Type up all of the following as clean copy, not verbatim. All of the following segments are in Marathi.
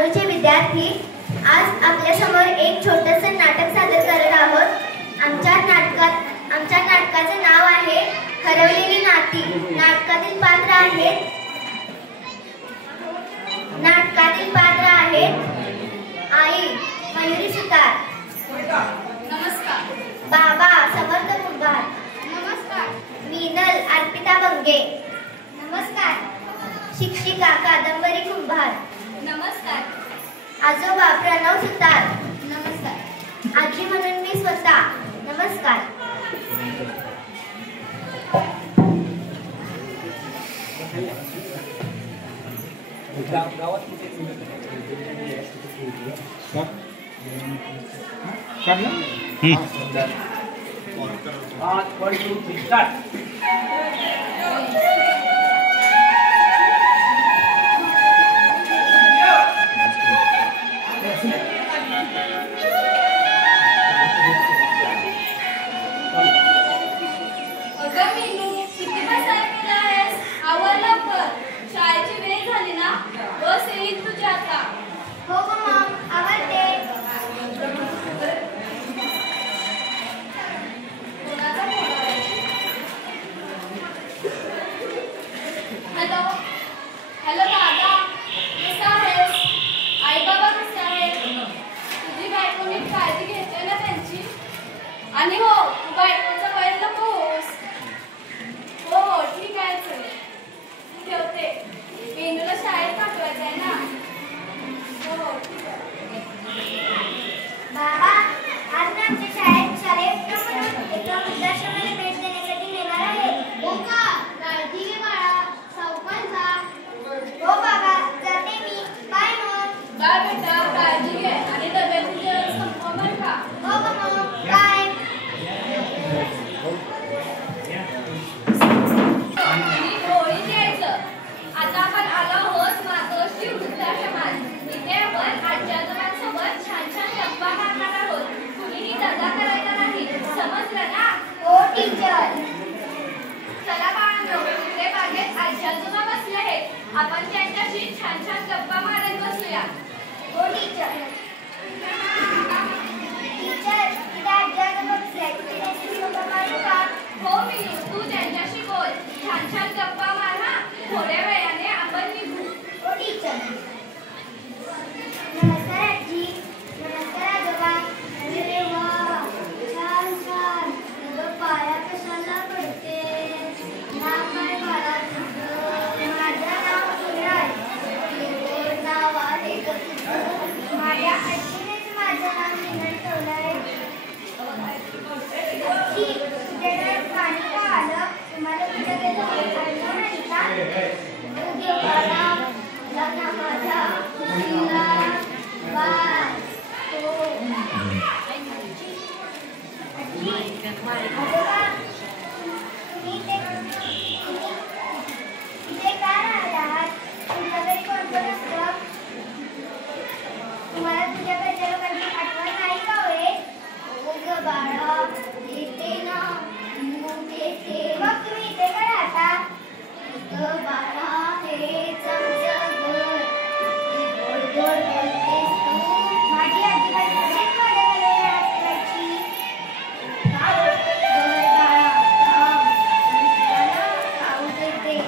बानूचे विद्यार्थी आज आपल्या समोर एक छोटंसं नाटक सादर करत आहोत। आमच्या नाटकाचे नाव आहे हरवलेली नाती। नाटकातील पात्र आहेत आई मयुरी सुतार, नमस्कार। बाबा समर्थ कुंभार, नमस्कार। मीनल अर्पिता बंगे, नमस्कार। शिक्षिका कादंबरी कुंभार, नमस्कार। आजोबा प्रणव सुतार, नमस्कार। आजी म्हणून मी स्वतः, नमस्कार। हॅलो दादा, कसा आहेस? आई बाबा कसे आहेत? तुझी बायको नीट काळजी घेते ना त्यांची? आणि हो, तू बायकोचं वय नकोस. हो ठीक आहे, चल ठेवते. मेनूला शाळेत पाठवायचं आहे ना? हो ठीक आहे. बाबा, आज मी आमच्या शाळेत म्हणून एका वृद्धाश्रमाला भेट देण्यासाठी नेणार आहे। हो का? काळजी घे बाळा, सावकाश जा. हो बाबा, जाते मी, बाय मग। बाय बेटा, काळजी घे आणि तब्येतीचे संपवणार का? हो मग, बाय। होळी यायचं. आता आपण आलो आहोत मातोश्री वृद्धाश्रमात. इथे आपण आजी आजोबांसोबत छान छान गप्पा मारणार आहोत. कुणीही दंगा करायचा नाही, समजलं ना? हो टीचर। चला बाळांनो, इकडे बागेत आजी आजोबा बसले आहेत. आपण त्यांच्याशी छान छान गप्पा मारत बसूया. हो टीचर। टीचर, तिथे आजी आजोबा बसले, तिथे त्यांच्याशी गप्पा मारू का? हो मीनू, तू त्यांच्याशी बोल, छान छान गप्पा मार हा. थोड्या वेळाने आपण निघू. हो टीचर। नमस्कार आजी, नमस्कार आजोबा। अरे वा, छान छान। तुझं पाया कशाला पडते? नाव काय बाळा तुझं? माझं नाव सुराय। गोड नाव आहे ग तुझं। माझ्या आजीनेच माझं नाव निघून ठेवलंय। आजी, तुझ्या डोळ्यात पाणी का आलं? तुम्हाला कुठे गेलं आठवण नाही का? तुझ्या बाळा, लग्न माझ्या खुशीला बाय। हो आजोबा, तुम्ही इथे का राहत आहात? तुमच्या घरी कोण कोण असतं? तुम्हाला तुझ्या घरच्या लोकांची आठवण नाही का होय? हो ग बाळा, येते ना, मग येते. मग तुम्ही इथे का राहता? इथं बाळा, हेच आमचं घर. गोड गोड बोलतेस तू. माझी आजी कधीच माझ्या घरी राहायची. का घर बाळा, खाऊ देते.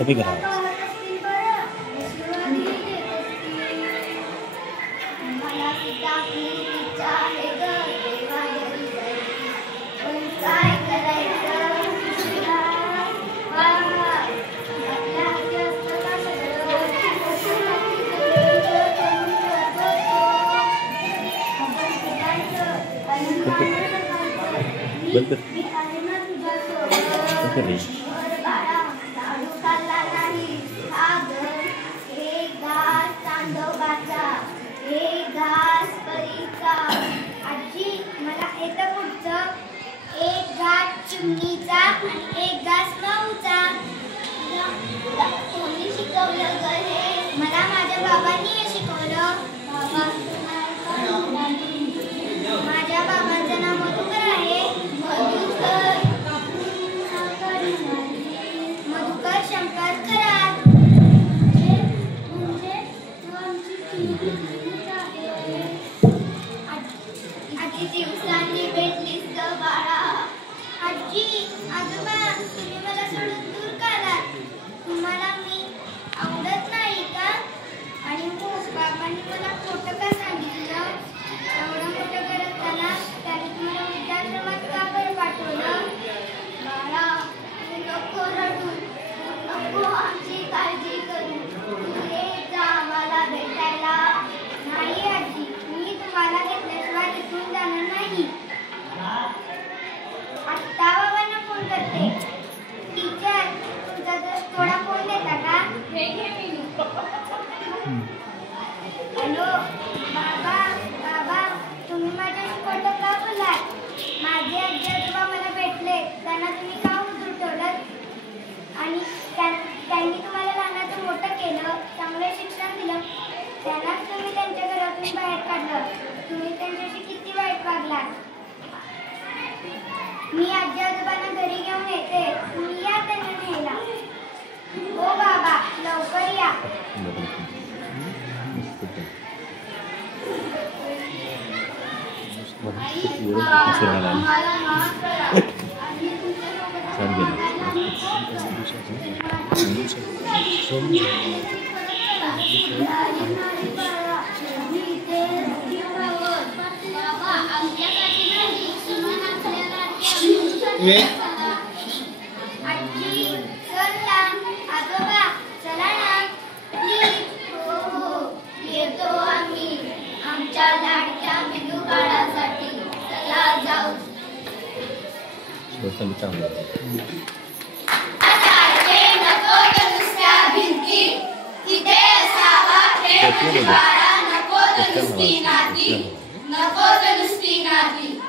कभी करा काय करायचं? बंद कर. भिकारीनं तुझ्या बंद कर रे. सोबत घर बाळा झाडू खाल्ला नाही सागर एक घास चांदोबाचा एक घास परीचा आजी मला येतं पुढचं एक घास चिमणीचा आणि एक घास गहूचा कोणी शिकवलं ग हे मला माझ्या बाबांनी हे शिकवलं माझ्या बाबांचं नाव मधुकर आहे मधुकर शंकर कराड आजी दिवसांनी भेटलीस ग बाळा आजी आजोबा तुम्ही मला सोडून दूर का आलात तुम्हाला मी आवडत नाही का आणि हो बाबांनी मला खोटं का सांगितलं एवढं मोठं करत असताना त्यांनी तुम्हाला वृद्धाश्रमात का बरं पाठवलं बाळा तू नको रडू नको आमची काळजी करू तू ये जा आम्हाला भेटायला नाही आजी मी तुम्हाला घेतल्याशिवाय तिथून जाणार नाही आत्ता बाबांना फोन करते टीचर तुमचा थोडा फोन देता का हे घे मी हॅलो बाबा बाबा तुम्ही माझ्याशी खोटं का बोलात माझे आजी आजोबा मला भेटले त्यांना तुम्ही का उचलून ठेवलं आणि त्यांनी तुम्हाला लहानाचं मोठं केलं चांगलं शिक्षण दिलं त्यांनाच तुम्ही त्यांच्या घरातून बाहेर काढलं तुम्ही त्यांच्याशी किती वाईट वागलात मी आजी आजोबांना घरी घेऊन येते तुम्ही या त्यांना न्यायला हो बाबा लवकर या मला माफ करा बाबा आमच्यासाठी नाही सुमन आपल्याला आजी चल ना आजोबा चला ना प्लीज हो येतो आम्ही आमच्या लाडक्या मेंदू बाळासाठी चला जाऊ असायचे नको नुसत्या भिंती तिथे असावा खेळ बाळा नको नुसती नाती नको नुसती नाती